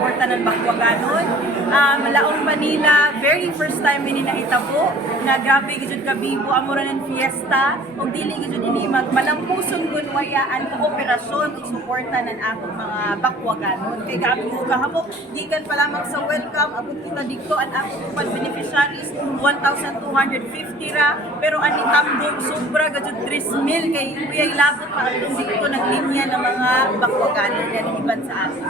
suporta ng Bakwaganon. Laong Manila, very first time ini nahitabo na grabe gid kabibo amura ng fiesta ug dili gid ini magmalampuson kun wayaan kooperasyon ug suporta ng atong mga Bakwaganon. Kay grabe mo kahapon gikan pa lamang sa welcome abot kita dito ang atong upan beneficiaries 1,250 ra pero ani tambong sobra gid 3,000 kay uyay labot pa atong dito naglinya ng mga Bakwaganon yan iban sa atin.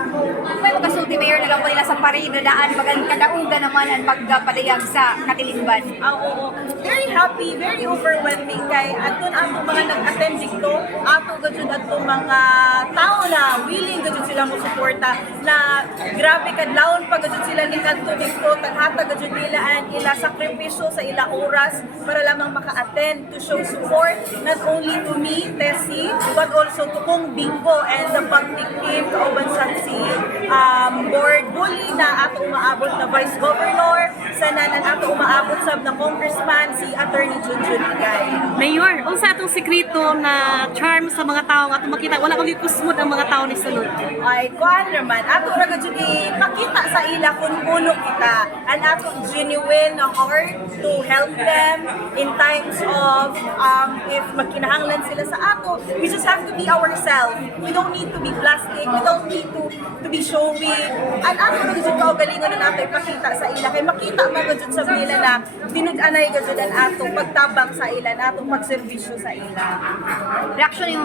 May makasulti mayor na lang po nila sa parade daan bagang kadauga naman ang pagpadayag sa Katilinban. Oo. Very happy, very overwhelming kay atong atong mga nag-attend dito, ato gud atong mga tao na willing gud sila mo suporta na grabe kadlawon pa gud sila ni kadto dito taghatag gud nila ang ila sakripisyo sa ila oras para lamang maka-attend to show support not only to me, Tessie, but also to Kong Bingo and the Pagtik team kauban sa si board bully na ato umaabot na Vice Governor, sana na ato umaabot sab na Congressman si Attorney Junjun Ligay. Mayor, unsa atong sekreto na charm sa mga tao nga atong makita wala kang kusmod ang mga tao ni sulod. Ay, kuhan naman, ato ra gud ipakita sa ila kung puno kita and ato genuine na heart to help them in times of if magkinahanglan sila sa ato, we just have to be ourselves. We don't need to be plastic, we don't need to be showy. And ato ra gud kaugalingon na nato ipakita sa ila kay makita man gud sa nila na tinud-anay gud ang atong pagtabang sa ila, na atong pagserbisyo sa ila. Reaction